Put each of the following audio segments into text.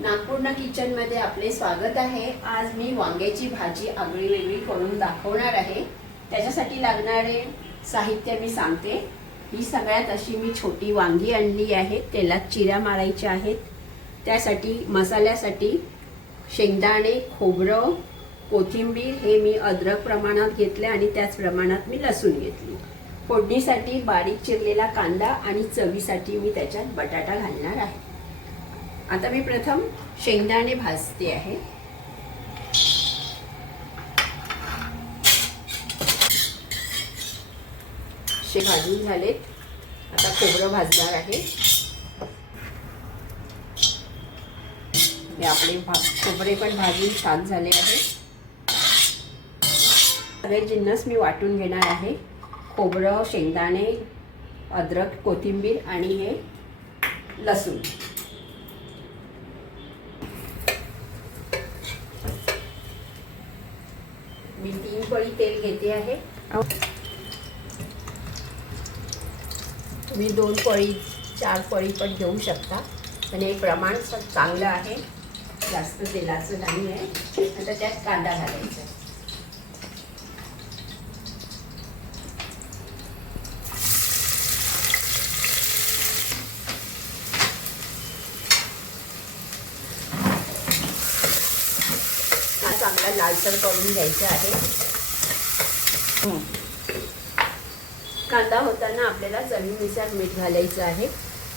नागपूरना किचनमध्ये आपले स्वागत आहे. आज मी वांग्याची भाजी आगळी वेगळी करून दाखवणार आहे. त्याच्यासाठी लागणारे साहित्य मी सांगते. ही सगळ्यात अशी मी छोटी वांगी आणली आहे. तेलात चिऱ्या मारायच्या आहेत. त्यासाठी मसाल्यासाठी शेंगदाणे खोबरं कोथिंबीर हे मी अद्रक प्रमाणात घेतले आणि त्याच प्रमाणात मी लसूण घेतली. फोडणीसाठी बारीक चिरलेला कांदा आणि चवीसाठी मी त्याच्यात बटाटा घालणार आहे. आता मी प्रथम शेंगदाणे भाजते आहे. शे भाजून झालेत. आता खोबरं भाजणार आहे. हे आपले भा खोबरे पण भाजून छान झाले आहे. सगळे जिन्नस मी वाटून घेणार आहे. खोबरं शेंगदाणे अद्रक कोथिंबीर आणि हे लसूण. मी तीन पळी तेल घेते आहे. तुम्ही दोन पळी चार पळी पण घेऊ शकता. पण हे प्रमाण चांगलं आहे. जास्त तेलाचं नाही आहे. आता त्यात कांदा घालायचा मला लालसर करून घ्यायचं आहे. कांदा होताना आपल्याला चवीनुसार मीठ घालायचं आहे.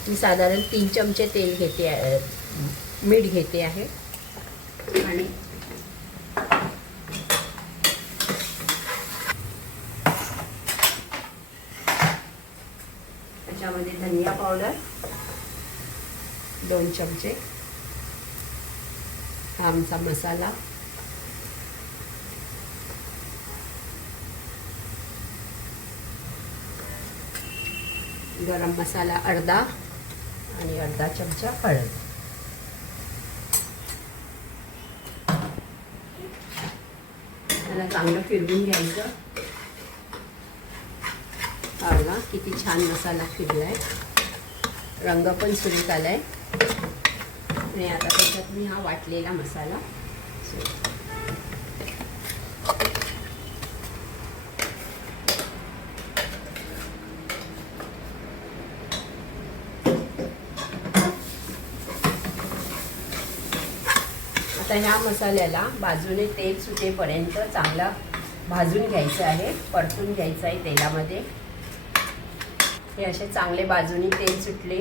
मी साधारण तीन चमचे तेल घेते मीठ घेते आहे. आणि त्याच्यामध्ये धनिया पावडर दोन चमचे. हा आमचा मसाला. गरम मसाला अर्धा आणि अर्धा चमचा हळद. त्याला चांगलं फिरवून घ्यायचं. बघा किती छान मसाला फिरलाय. रंग पण सुरेख आलाय आणि आता त्याच्यात मी हा वाटलेला मसाला आता ह्या मसाल्याला बाजूने तेल सुटेपर्यंत चांगला भाजून घ्यायचं आहे परतून घ्यायचं आहे तेलामध्ये. हे असे चांगले बाजूने तेल सुटले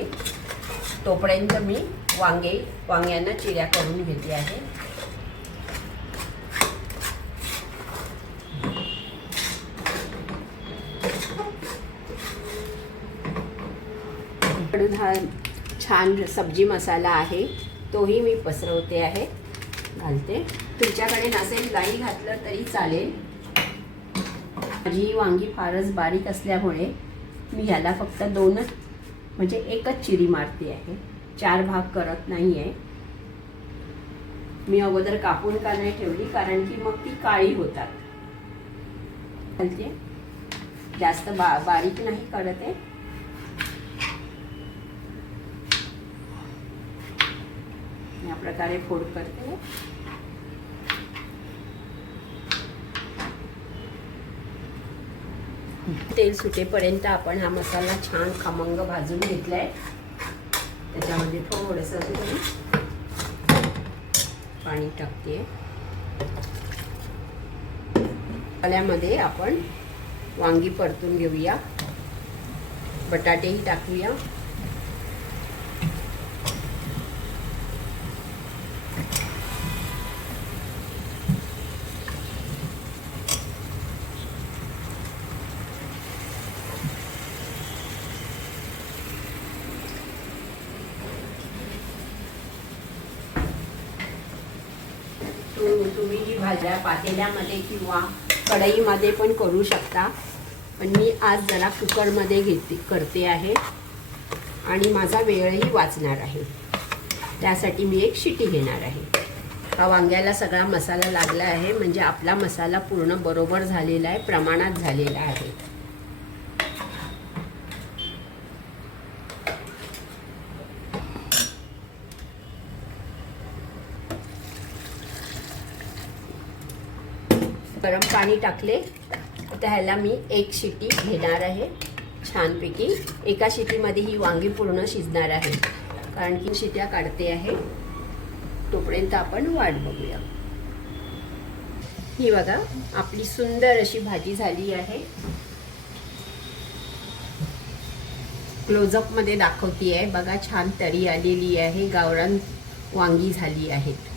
तोपर्यंत मी वांगे वांग्यांना चिऱ्या करून घेते आहे. हा छान सब्जी मसाला आहे तोही मी पसरवते आहे. घालते. तुमच्याकडे नसेल लाई घातलं तरी चालेल. माझी वांगी फारच बारीक असल्यामुळे मी ह्याला फक्त दोनच म्हणजे एकच चिरी मारते आहे. चार भाग करत नाही आहे मी अगोदर कापून का नाही ठेवली कारण की मग ती काळी होतात. घालते जास्त बा बारीक नाही करत आहे. प्रकारे फोड करते. तेल सुटेपर्यंत आपण हा मसाला छान खमंग भाजून घेतलाय. त्याच्यामध्ये थोडंसं पाणी टाकते. मसाल्यामध्ये आपण वांगी परतून घेऊया. बटाटेही टाकूया. तुम्ही जी भाज्या पातेल्यामध्ये किंवा कढईमध्ये पण करू शकता. पण मी आज जरा कुकरमध्ये घेते करते आहे. आणि माझा वेळही वाचणार आहे. त्यासाठी मी एक शिटी घेणार आहे. हा वांग्याला सगळा मसाला लागला आहे. म्हणजे आपला मसाला पूर्ण बरोबर झालेला आहे प्रमाणात झालेला आहे. गरम पाणी टाकले. आता ह्याला मी एक शिटी घेणार आहे छानपैकी. एका शिटीमध्ये ही वांगी पूर्ण शिजणार आहे. कारण की शिट्या काढते आहे. तोपर्यंत आपण वाट बघूया. ही बघा आपली सुंदर अशी भाजी झाली आहे. क्लोजअपमध्ये दाखवती आहे बघा छान तरी आलेली आहे. गावरान वांगी झाली आहेत